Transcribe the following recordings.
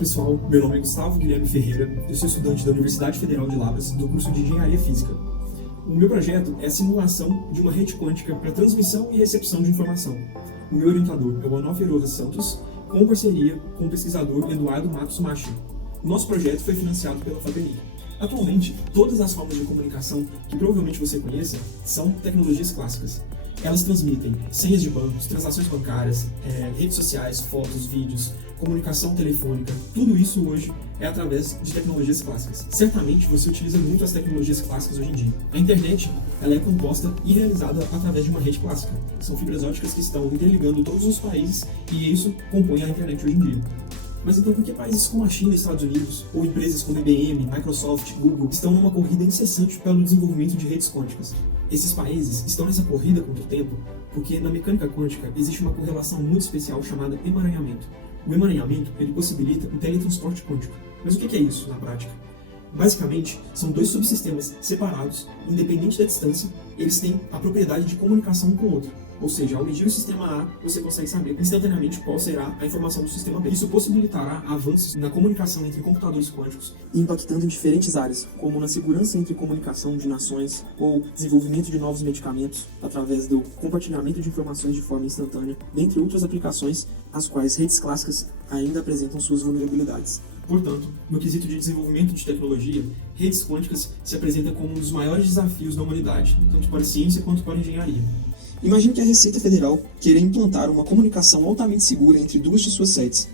pessoal, meu nome é Gustavo Guilherme Ferreira, eu sou estudante da Universidade Federal de Lavras do curso de Engenharia Física. O meu projeto é a simulação de uma rede quântica para transmissão e recepção de informação. O meu orientador é o Onofre Rojas Santos, com parceria com o pesquisador Eduardo Matos Machi. O nosso projeto foi financiado pela FAPEMIG. Atualmente, todas as formas de comunicação que provavelmente você conheça são tecnologias clássicas. Elas transmitem senhas de bancos, transações bancárias, redes sociais, fotos, vídeos, comunicação telefônica. Tudo isso hoje é através de tecnologias clássicas. Certamente você utiliza muito as tecnologias clássicas hoje em dia. A internet ela é composta e realizada através de uma rede clássica. São fibras óticas que estão interligando todos os países e isso compõe a internet hoje em dia. Mas então por que países como a China e Estados Unidos, ou empresas como IBM, Microsoft, Google, estão numa corrida incessante pelo desenvolvimento de redes quânticas? Esses países estão nessa corrida contra o tempo porque na mecânica quântica existe uma correlação muito especial chamada emaranhamento. O emaranhamento ele possibilita o teletransporte quântico. Mas o que é isso na prática? Basicamente, são dois subsistemas separados, independente da distância, eles têm a propriedade de comunicação um com o outro. Ou seja, ao medir o sistema A, você consegue saber instantaneamente qual será a informação do sistema B. Isso possibilitará avanços na comunicação entre computadores quânticos, impactando em diferentes áreas, como na segurança entre comunicação de nações ou desenvolvimento de novos medicamentos através do compartilhamento de informações de forma instantânea, dentre outras aplicações, as quais redes clássicas ainda apresentam suas vulnerabilidades. Portanto, no quesito de desenvolvimento de tecnologia, redes quânticas se apresentam como um dos maiores desafios da humanidade, tanto para a ciência quanto para a engenharia. Imagine que a Receita Federal queira implantar uma comunicação altamente segura entre duas de suas sedes.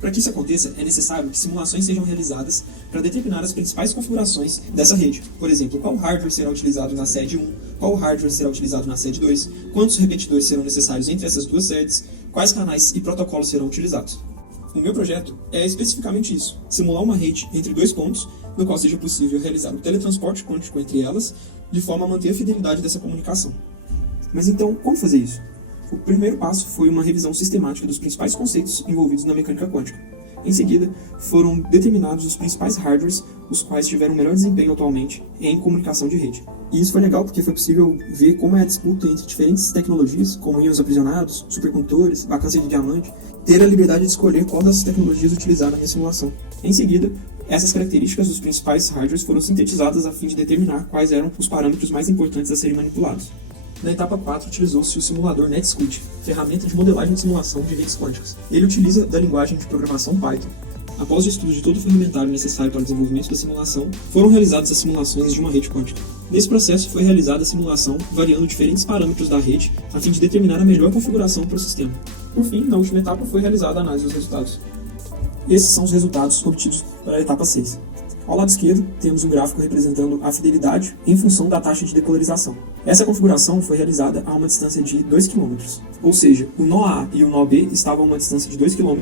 Para que isso aconteça, é necessário que simulações sejam realizadas para determinar as principais configurações dessa rede. Por exemplo, qual hardware será utilizado na sede 1, qual hardware será utilizado na sede 2, quantos repetidores serão necessários entre essas duas sedes, quais canais e protocolos serão utilizados. O meu projeto é especificamente isso, simular uma rede entre dois pontos, no qual seja possível realizar o teletransporte quântico entre elas, de forma a manter a fidelidade dessa comunicação. Mas então, como fazer isso? O primeiro passo foi uma revisão sistemática dos principais conceitos envolvidos na mecânica quântica. Em seguida, foram determinados os principais hardwares, os quais tiveram o melhor desempenho atualmente em comunicação de rede. E isso foi legal porque foi possível ver como é a disputa entre diferentes tecnologias, como íons aprisionados, supercondutores, vacância de diamante, ter a liberdade de escolher qual das tecnologias utilizar na minha simulação. Em seguida, essas características dos principais hardwares foram sintetizadas a fim de determinar quais eram os parâmetros mais importantes a serem manipulados. Na etapa 4, utilizou-se o simulador NetSquid, ferramenta de modelagem de simulação de redes quânticas. Ele utiliza da linguagem de programação Python. Após o estudo de todo o ferramentário necessário para o desenvolvimento da simulação, foram realizadas as simulações de uma rede quântica. Nesse processo, foi realizada a simulação variando diferentes parâmetros da rede, a fim de determinar a melhor configuração para o sistema. Por fim, na última etapa, foi realizada a análise dos resultados. Esses são os resultados obtidos para a etapa 6. Ao lado esquerdo, temos um gráfico representando a fidelidade em função da taxa de depolarização. Essa configuração foi realizada a uma distância de 2 km, ou seja, o nó A e o nó B estavam a uma distância de 2 km,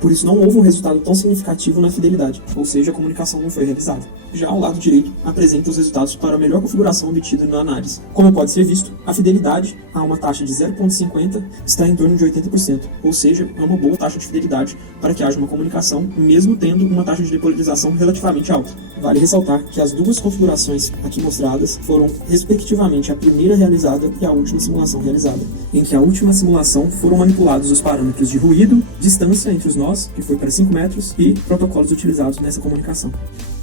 por isso não houve um resultado tão significativo na fidelidade, ou seja, a comunicação não foi realizada. Já ao lado direito, apresenta os resultados para a melhor configuração obtida na análise. Como pode ser visto, a fidelidade a uma taxa de 0,50 está em torno de 80%, ou seja, é uma boa taxa de fidelidade para que haja uma comunicação, mesmo tendo uma taxa de depolarização relativamente alta. Vale ressaltar que as duas configurações aqui mostradas foram, respectivamente, a primeira realizada e a última simulação realizada. Em que a última simulação foram manipulados os parâmetros de ruído, distância entre os nós, que foi para 5 metros, e protocolos utilizados nessa comunicação.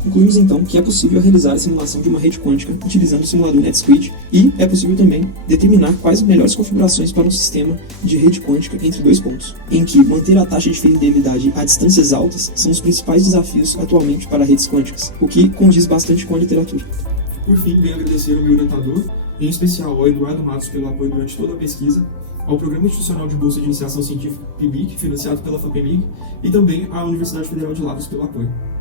Concluímos então que é possível realizar a simulação de uma rede quântica utilizando o simulador NetSquid e é possível também determinar quais as melhores configurações para um sistema de rede quântica entre dois pontos, em que manter a taxa de fidelidade a distâncias altas são os principais desafios atualmente para redes quânticas, o que condiz bastante com a literatura. Por fim, venho agradecer ao meu orientador, em especial ao Eduardo Matos pelo apoio durante toda a pesquisa, ao Programa Institucional de Bolsa de Iniciação Científica PIBIC, financiado pela FAPEMIG, e também à Universidade Federal de Lavras pelo apoio.